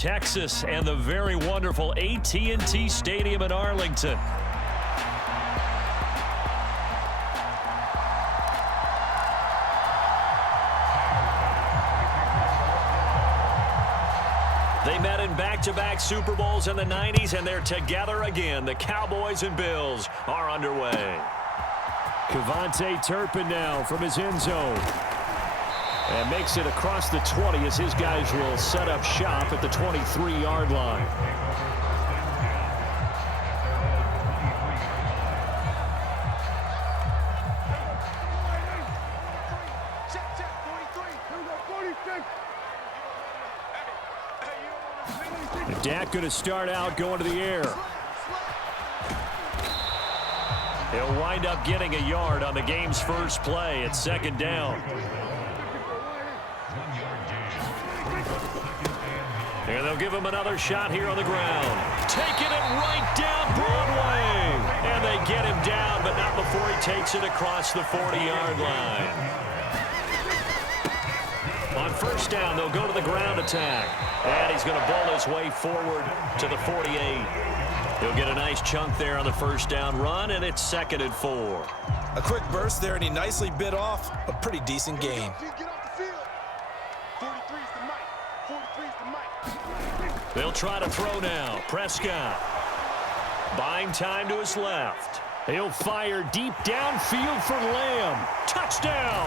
Texas and the very wonderful AT&T Stadium in Arlington. They met in back-to-back Super Bowls in the 90s, and they're together again. The Cowboys and Bills are underway. Kevontae Turpin now from his end zone. And makes it across the 20 as his guys will set up shop at the 23-yard line. Dak going to start out going to the air. He'll wind up getting a yard on the game's first play. It's second down. And they'll give him another shot here on the ground. Taking it right down Broadway. And they get him down, but not before he takes it across the 40-yard line. On first down, they'll go to the ground attack. And he's going to bowl his way forward to the 48. He'll get a nice chunk there on the first down run, and it's 2nd and 4. A quick burst there, and he nicely bit off a pretty decent gain. They'll try to throw now. Prescott buying time to his left. He'll fire deep downfield for Lamb. Touchdown!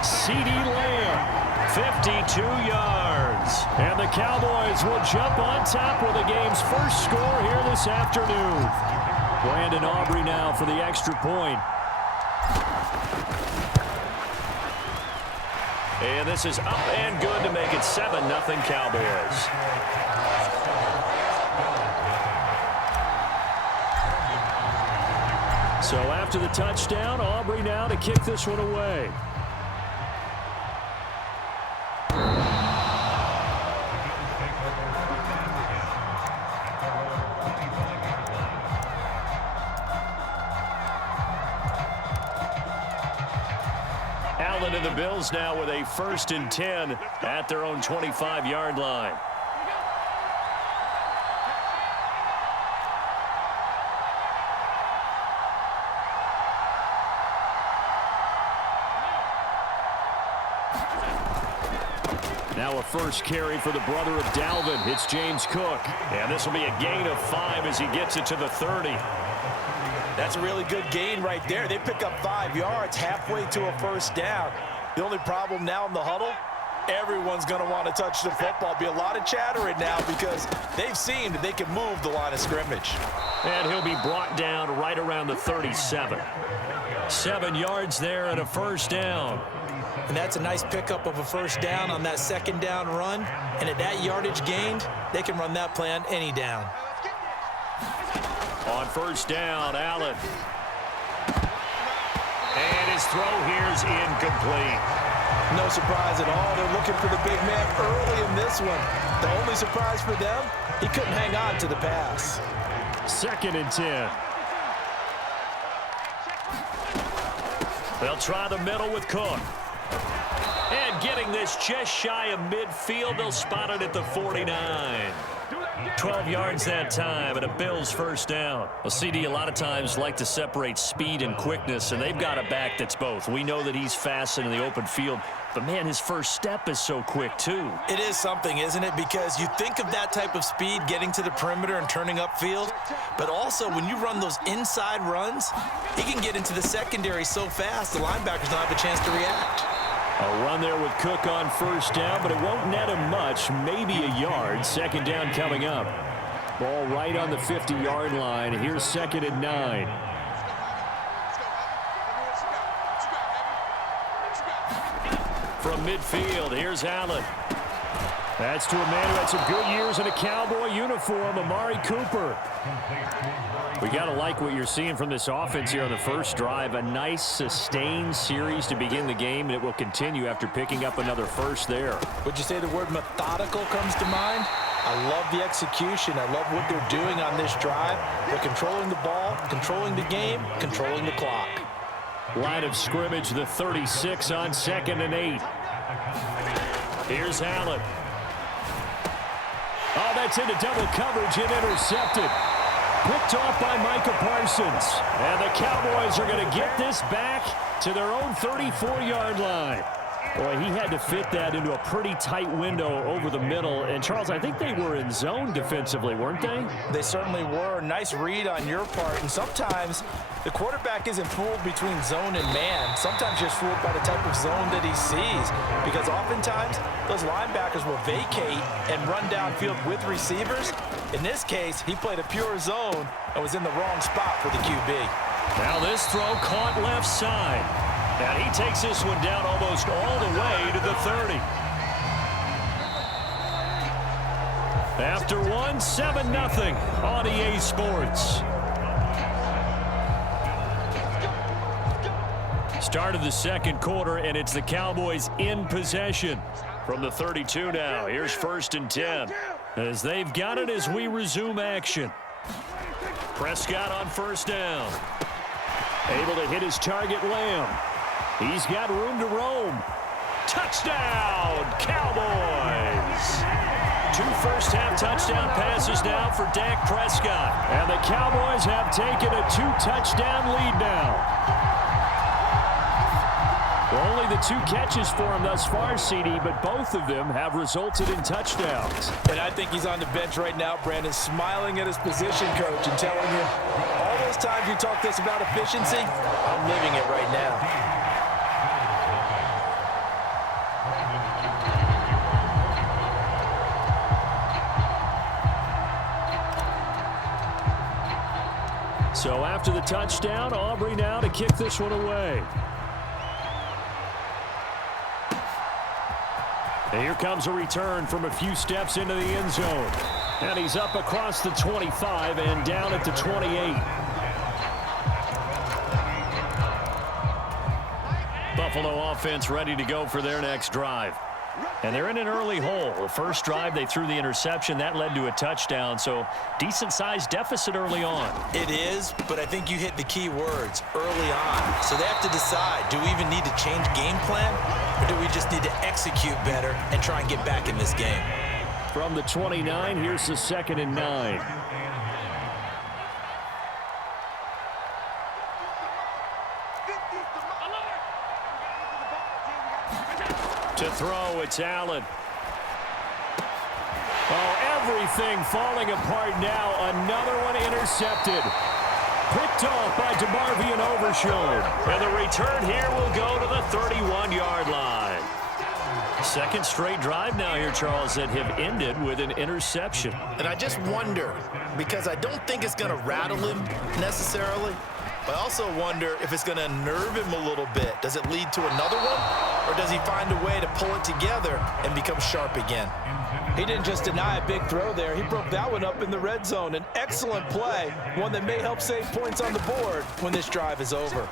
CeeDee Lamb, 52 yards. And the Cowboys will jump on top with the game's first score here this afternoon. Brandon Aubrey now for the extra point. And this is up and good to make it 7-0 Cowboys. So after the touchdown, Aubrey now to kick this one away. Allen and the Bills now with a 1st and 10 at their own 25-yard line. Now a first carry for the brother of Dalvin. It's James Cook. And this will be a gain of 5 as he gets it to the 30. That's a really good gain right there. They pick up 5 yards halfway to a first down. The only problem now in the huddle, everyone's going to want to touch the football. Be a lot of chattering now because they've seen that they can move the line of scrimmage. And he'll be brought down right around the 37. 7 yards there and a first down. And that's a nice pickup of a first down on that second down run. And at that yardage gained, they can run that play on any down. On first down, Allen. And his throw here's incomplete. No surprise at all. They're looking for the big man early in this one. The only surprise for them, he couldn't hang on to the pass. 2nd and 10. They'll try the middle with Cook. And getting this just shy of midfield, they'll spot it at the 49. 12 yards that time and a Bills first down. Well, CD a lot of times like to separate speed and quickness, and they've got a back that's both. We know that he's fast in the open field, but man, his first step is so quick too. It is something, isn't it? Because you think of that type of speed getting to the perimeter and turning upfield, but also when you run those inside runs, he can get into the secondary so fast the linebackers don't have a chance to react. A run there with Cook on first down, but it won't net him much, maybe a yard. 2nd down coming up. Ball right on the 50-yard line. Here's 2nd and 9. From midfield, here's Allen. That's to a man who had some good years in a Cowboy uniform, Amari Cooper. We got to like what you're seeing from this offense here on the first drive. A nice, sustained series to begin the game, and it will continue after picking up another first there. Would you say the word methodical comes to mind? I love the execution. I love what they're doing on this drive. They're controlling the ball, controlling the game, controlling the clock. Line of scrimmage, the 36 on 2nd and 8. Here's Allen. that's into double coverage and intercepted. Picked off by Micah Parsons. And the Cowboys are going to get this back to their own 34-yard line. Boy, he had to fit that into a pretty tight window over the middle. And, Charles, I think they were in zone defensively, weren't they? They certainly were. Nice read on your part. And sometimes the quarterback isn't fooled between zone and man. Sometimes just fooled by the type of zone that he sees. Because oftentimes, those linebackers will vacate and run downfield with receivers. In this case, he played a pure zone and was in the wrong spot for the QB. Now this throw caught left side. And he takes this one down almost all the way to the 30. After one, 7-0 on EA Sports. Start of the second quarter, and it's the Cowboys in possession. From the 32 now, here's 1st and 10. As they've got it as we resume action. Prescott on 1st down. Able to hit his target, Lamb. He's got room to roam. Touchdown, Cowboys! 2 first-half touchdown passes now for Dak Prescott. And the Cowboys have taken a 2-touchdown lead now. Only the 2 catches for him thus far, CD, but both of them have resulted in touchdowns. And I think he's on the bench right now, Brandon, smiling at his position coach and telling him, all those times you talk to us about efficiency, I'm living it right now. So after the touchdown, Aubrey now to kick this one away. And here comes a return from a few steps into the end zone. And he's up across the 25 and down at the 28. Buffalo offense ready to go for their next drive. And they're in an early hole. The first drive, they threw the interception. That led to a touchdown, so decent-sized deficit early on. It is, but I think you hit the key words, early on. So they have to decide, do we even need to change game plan, or do we just need to execute better and try and get back in this game? From the 29, here's the 2nd and 9. To throw, it's Allen. Oh, everything falling apart now. Another one intercepted. Picked off by DeMarvion Overshown. And the return here will go to the 31-yard line. Second straight drive now here, Charles, that have ended with an interception. And I just wonder, because I don't think it's going to rattle him necessarily, but I also wonder if it's going to unnerve him a little bit. Does it lead to another one, or does he find a way to pull it together and become sharp again? He didn't just deny a big throw there. He broke that one up in the red zone. An excellent play, one that may help save points on the board when this drive is over.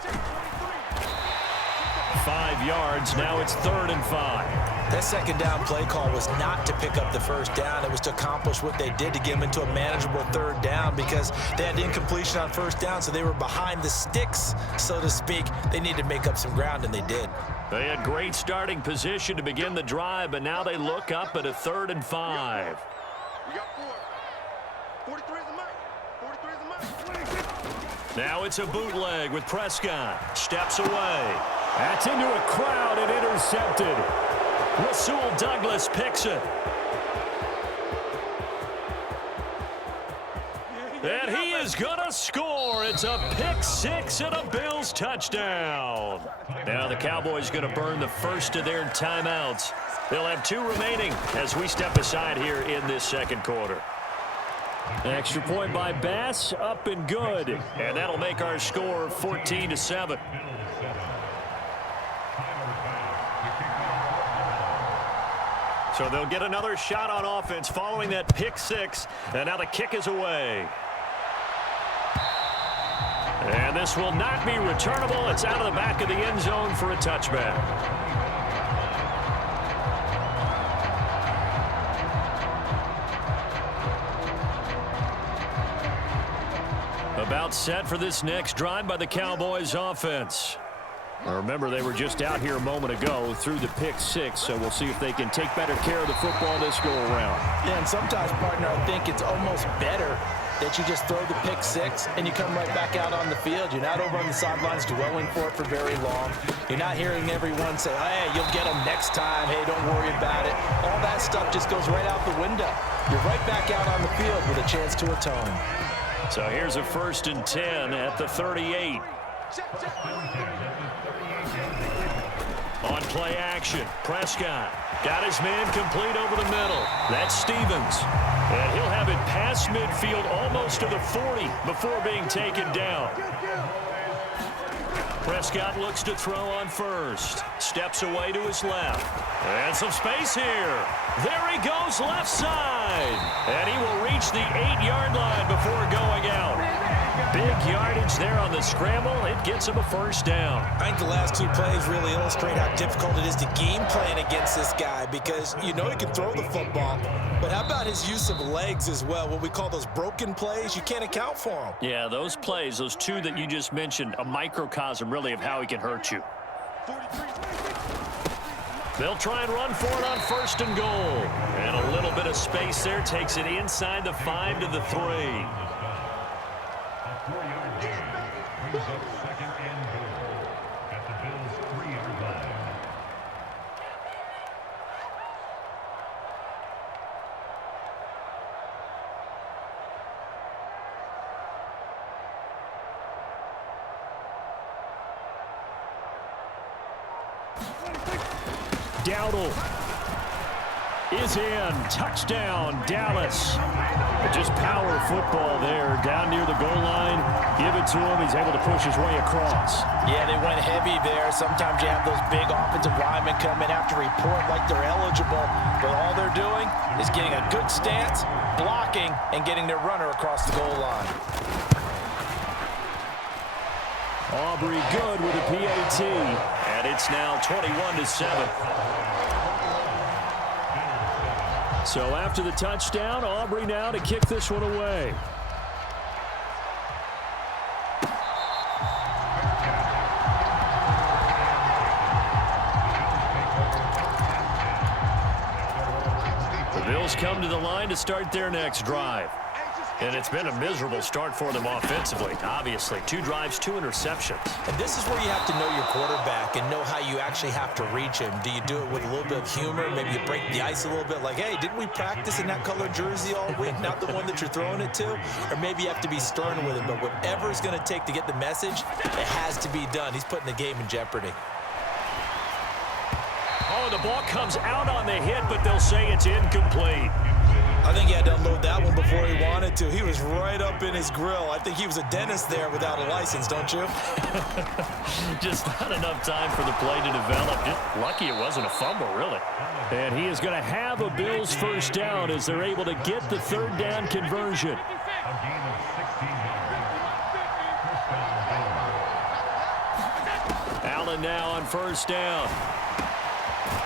5 yards. Now it's 3rd and 5. That second down play call was not to pick up the first down. It was to accomplish what they did to get them into a manageable 3rd down because they had incompletion on 1st down, so they were behind the sticks, so to speak. They needed to make up some ground, and they did. They had great starting position to begin the drive, but now they look up at a 3rd and 5. We got 4. 43 is the mark. 43 is the mark. Now it's a bootleg with Prescott. Steps away. That's into a crowd and intercepted. Rasul Douglas picks it. And he is going to score. It's a pick 6 and a Bills touchdown. Now the Cowboys going to burn the first of their timeouts. They'll have 2 remaining as we step aside here in this second quarter. Extra point by Bass, up and good. And that'll make our score 14-7. So they'll get another shot on offense following that pick 6. And now the kick is away. And this will not be returnable. It's out of the back of the end zone for a touchback. About set for this next drive by the Cowboys offense. Remember, they were just out here a moment ago through the pick six, so we'll see if they can take better care of the football this go-around. Yeah, and sometimes, partner, I think it's almost better that you just throw the pick six and you come right back out on the field. You're not over on the sidelines dwelling for it for very long. You're not hearing everyone say, hey, you'll get them next time. Hey, don't worry about it. All that stuff just goes right out the window. You're right back out on the field with a chance to atone. So here's a 1st and 10 at the 38. On play action, Prescott got his man complete over the middle. That's Stevens. And he'll have it past midfield almost to the 40 before being taken down. Prescott looks to throw on first. Steps away to his left. And some space here. There he goes left side. And he will reach the 8-yard line before going out. Big yardage there on the scramble. It gets him a 1st down. I think the last two plays really illustrate how difficult it is to game plan against this guy because you know he can throw the football, but how about his use of legs as well? What we call those broken plays, you can't account for them. Yeah, those plays, those two that you just mentioned, a microcosm really of how he can hurt you. They'll try and run for it on 1st and goal. And a little bit of space there takes it inside the 5 to the 3. Brings up 2nd and goal at the Bills' 3-yard line. Dowdle is in. Touchdown, Dallas. Just power football there down near the goal line. Give it to him. He's able to push his way across. Yeah, they went heavy there. Sometimes you have those big offensive linemen come in after report like they're eligible, but all they're doing is getting a good stance, blocking, and getting their runner across the goal line. Aubrey good with a PAT. And it's now 21-7. So after the touchdown, Aubrey now to kick this one away. The Bills come to the line to start their next drive. And it's been a miserable start for them offensively. Obviously, 2 drives, 2 interceptions. And this is where you have to know your quarterback and know how you actually have to reach him. Do you do it with a little bit of humor? Maybe you break the ice a little bit like, hey, didn't we practice in that color jersey all week? Not the one that you're throwing it to? Or maybe you have to be stern with him. But whatever it's going to take to get the message, it has to be done. He's putting the game in jeopardy. Oh, the ball comes out on the hit, but they'll say it's incomplete. I think he had to unload that one before he wanted to. He was right up in his grill. I think he was a dentist there without a license, don't you? Just not enough time for the play to develop. Just lucky it wasn't a fumble, really. And he is going to have a Bills 1st down as they're able to get the 3rd down conversion. A gain of 16 yards. Allen now on 1st down.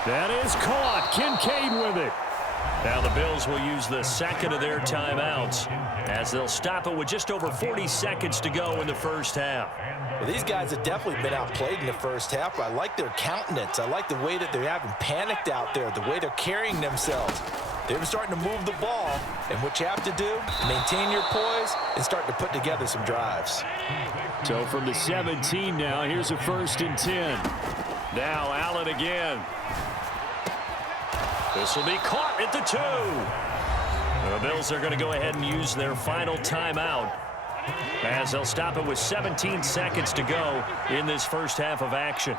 That is caught. Kincaid with it. Now the Bills will use the 2nd of their timeouts as they'll stop it with just over 40 seconds to go in the 1st half. Well, these guys have definitely been outplayed in the 1st half, but I like their countenance. I like the way that they're having panicked out there, the way they're carrying themselves. They're starting to move the ball, and what you have to do, maintain your poise and start to put together some drives. So from the 17 now, here's a 1st and 10. Now Allen again. This will be caught at the 2. The Bills are going to go ahead and use their final timeout as they'll stop it with 17 seconds to go in this 1st half of action.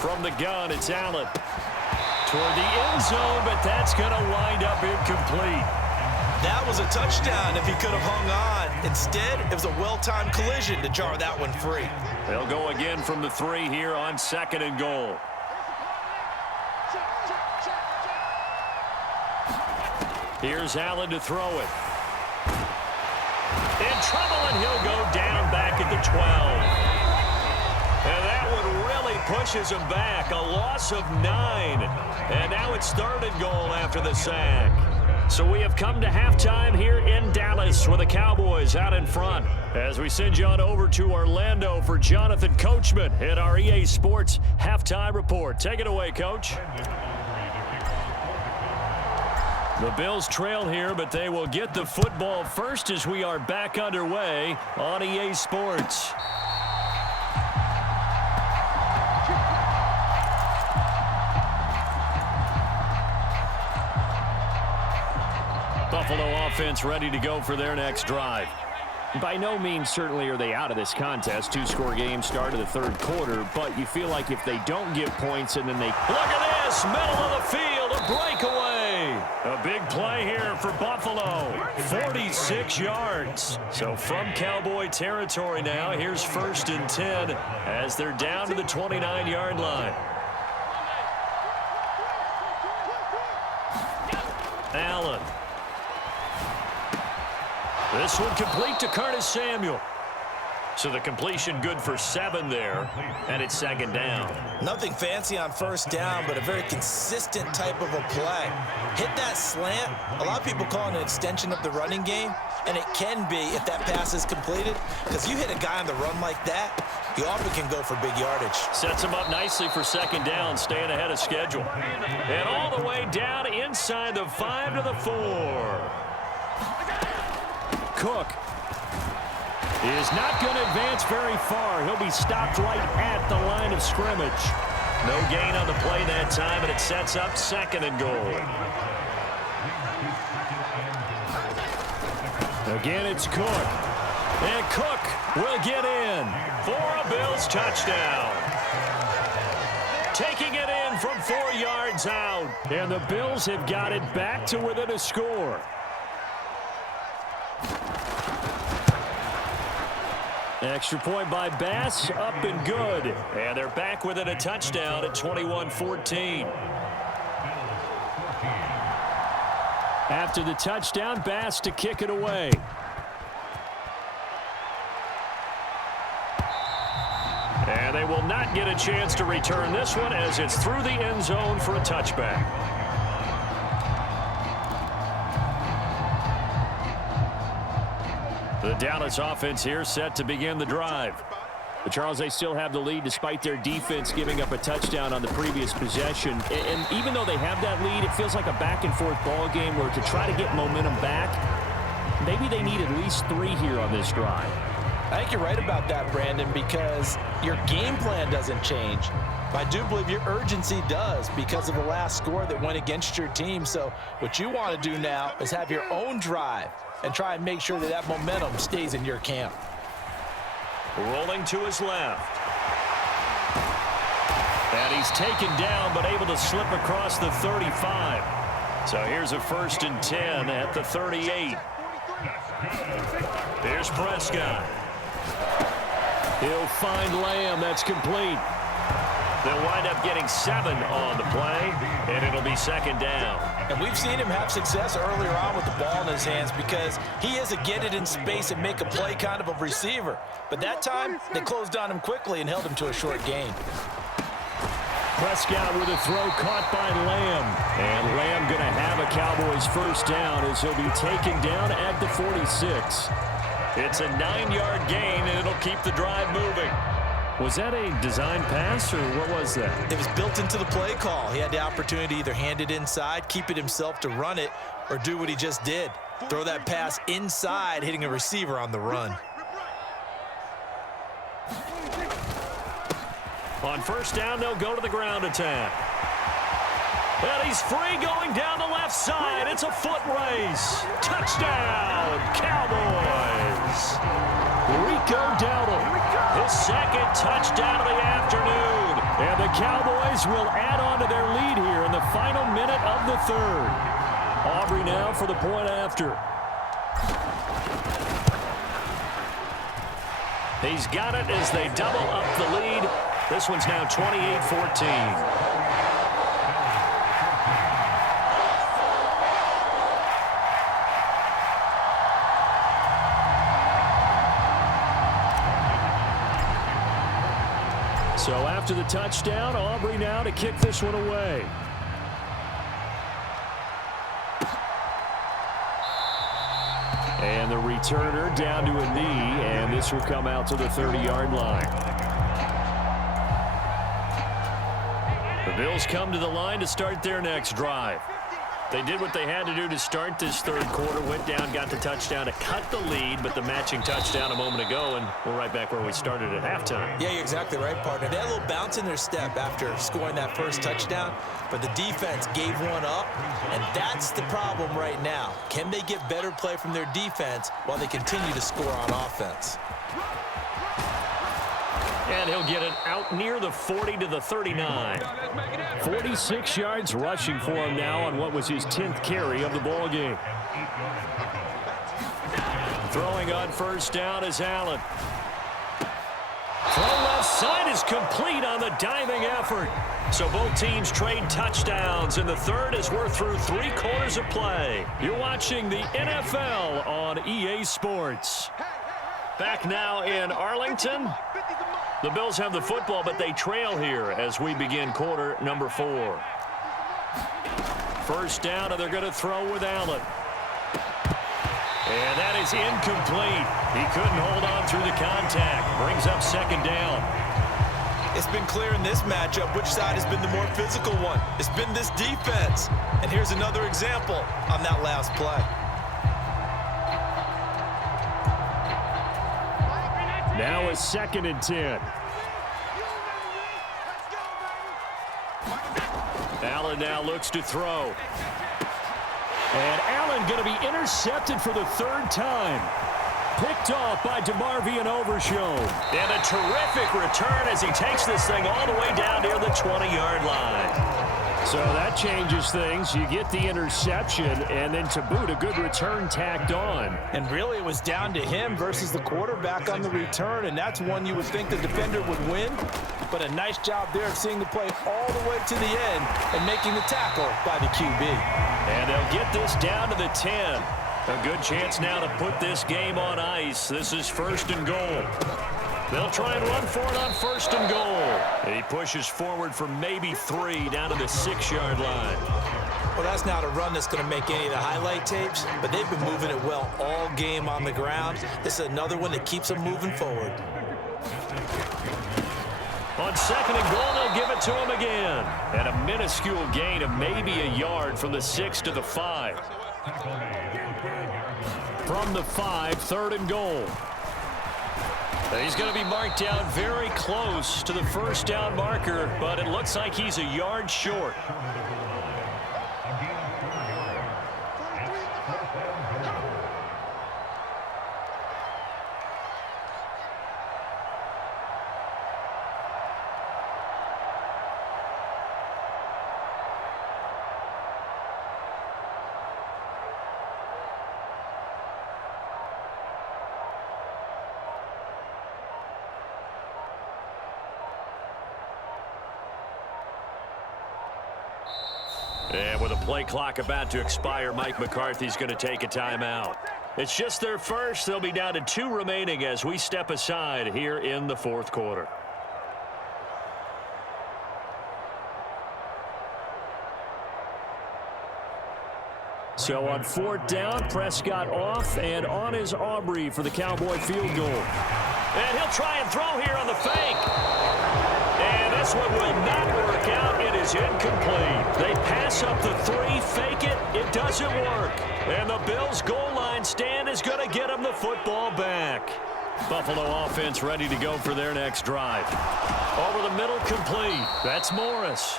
From the gun, it's Allen. Toward the end zone, but that's going to wind up incomplete. That was a touchdown if he could have hung on. Instead, it was a well-timed collision to jar that one free. They'll go again from the 3 here on 2nd and goal. Here's Allen to throw it. In trouble, and he'll go down back at the 12. And that one really pushes him back. A loss of 9. And now it's 3rd and goal after the sack. So we have come to halftime here in Dallas with the Cowboys out in front. As we send you on over to Orlando for Jonathan Coachman in our EA Sports Halftime Report. Take it away, Coach. The Bills trail here, but they will get the football first as we are back underway on EA Sports. Buffalo offense ready to go for their next drive. By no means certainly are they out of this contest. Two-score game start of the third quarter, but you feel like if they don't get points and then they... Look at this, middle of the field, a breakaway. A big play here for Buffalo, 46 yards. So from Cowboy territory now, here's 1st and 10 as they're down to the 29-yard line. Allen. This one complete to Curtis Samuel. So the completion good for 7 there, and it's 2nd down. Nothing fancy on 1st down, but a very consistent type of a play. Hit that slant. A lot of people call it an extension of the running game, and it can be if that pass is completed, because you hit a guy on the run like that, he often can go for big yardage. Sets him up nicely for 2nd down, staying ahead of schedule. And all the way down inside the 5 to the 4. Cook is not going to advance very far. He'll be stopped right at the line of scrimmage. No gain on the play that time, and it sets up 2nd and goal. Again, it's Cook. And Cook will get in for a Bills touchdown. Taking it in from 4 yards out. And the Bills have got it back to within a score. Extra point by Bass, up and good. And they're back within a touchdown at 21-14. After the touchdown, Bass to kick it away. And they will not get a chance to return this one as it's through the end zone for a touchback. The Dallas offense here set to begin the drive. But Charles, they still have the lead despite their defense giving up a touchdown on the previous possession. And even though they have that lead, it feels like a back-and-forth ball game where to try to get momentum back, maybe they need at least 3 here on this drive. I think you're right about that, Brandon, because your game plan doesn't change. But I do believe your urgency does because of the last score that went against your team. So what you want to do now is have your own drive and try and make sure that that momentum stays in your camp. Rolling to his left. And he's taken down but able to slip across the 35. So here's a 1st and 10 at the 38. Here's Prescott. He'll find Lamb. That's complete. They'll wind up getting 7 on the play, and it'll be 2nd down. And we've seen him have success earlier on with the ball in his hands because he is a get it in space and make a play kind of a receiver. But that time, they closed on him quickly and held him to a short gain. Prescott with a throw caught by Lamb. And Lamb going to have a Cowboys 1st down as he'll be taken down at the 46. It's a 9-yard gain, and it'll keep the drive moving. Was that a design pass, or what was that? It was built into the play call. He had the opportunity to either hand it inside, keep it himself to run it, or do what he just did. Throw that pass inside, hitting a receiver on the run. On 1st down, they'll go to the ground attack. And he's free going down the left side. It's a foot race. Touchdown, Cowboys. Rico Dowdle. His 2nd touchdown of the afternoon. And the Cowboys will add on to their lead here in the final minute of the 3rd. Aubrey now for the point after. He's got it as they double up the lead. This one's now 28-14. So after the touchdown, Aubrey now to kick this one away. returner down to a knee, and this will come out to the 30-yard line. The Bills come to the line to start their next drive. They did what they had to do to start this third quarter, went down, got the touchdown to cut the lead, but the matching touchdown a moment ago, and we're right back where we started at halftime. Yeah, you're exactly right, partner. They had a little bounce in their step after scoring that first touchdown, but the defense gave one up, and that's the problem right now. Can they get better play from their defense while they continue to score on offense? And he'll get it out near the 40 to the 39. 46 yards rushing for him now on what was his 10th carry of the ball game. Throwing on first down is Allen. Throw left side is complete on the diving effort. So both teams trade touchdowns, and the third as we're through 3 quarters of play. You're watching the NFL on EA Sports. Back now in Arlington. The Bills have the football, but they trail here as we begin quarter number 4. First down, and they're going to throw with Allen. And that is incomplete. He couldn't hold on through the contact. Brings up second down. It's been clear in this matchup which side has been the more physical one. It's been this defense. And here's another example on that last play. Now a 2nd and 10. Allen now looks to throw. And Allen going to be intercepted for the 3rd time. Picked off by DeMarvion Overshown. And a terrific return as he takes this thing all the way down near the 20-yard line. So that changes things. You get the interception, and then to boot, a good return tacked on. And really, it was down to him versus the quarterback on the return, and that's one you would think the defender would win. But a nice job there of seeing the play all the way to the end and making the tackle by the QB. And they'll get this down to the 10. A good chance now to put this game on ice. This is 1st and goal. They'll try and run for it on 1st and goal. And he pushes forward for maybe 3 down to the 6-yard line. Well, that's not a run that's going to make any of the highlight tapes, but they've been moving it well all game on the ground. This is another one that keeps them moving forward. On 2nd and goal, they'll give it to him again. And a minuscule gain of maybe a yard from the 6 to the 5. From the 5, 3rd and goal. He's going to be marked down very close to the first down marker, but it looks like he's a yard short. And with a play clock about to expire, Mike McCarthy's going to take a timeout. It's just their first. They'll be down to 2 remaining as we step aside here in the 4th quarter. So on 4th down, Prescott off, and on is Aubrey for the Cowboy field goal. And he'll try and throw here on the fake. And this one will not work out. It is incomplete. They pass up the 3, fake it. It doesn't work. And the Bills' goal line stand is going to get them the football back. Buffalo offense ready to go for their next drive. Over the middle, complete. That's Morris.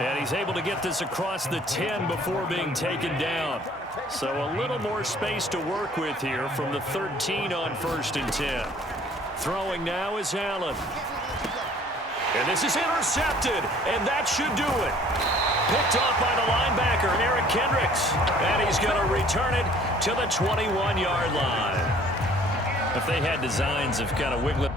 And he's able to get this across the 10 before being taken down. So a little more space to work with here from the 13 on 1st and 10. Throwing now is Allen. And this is intercepted, and that should do it. Picked off by the linebacker, Eric Kendricks. And he's going to return it to the 21-yard line. If they had designs of kind of wiggling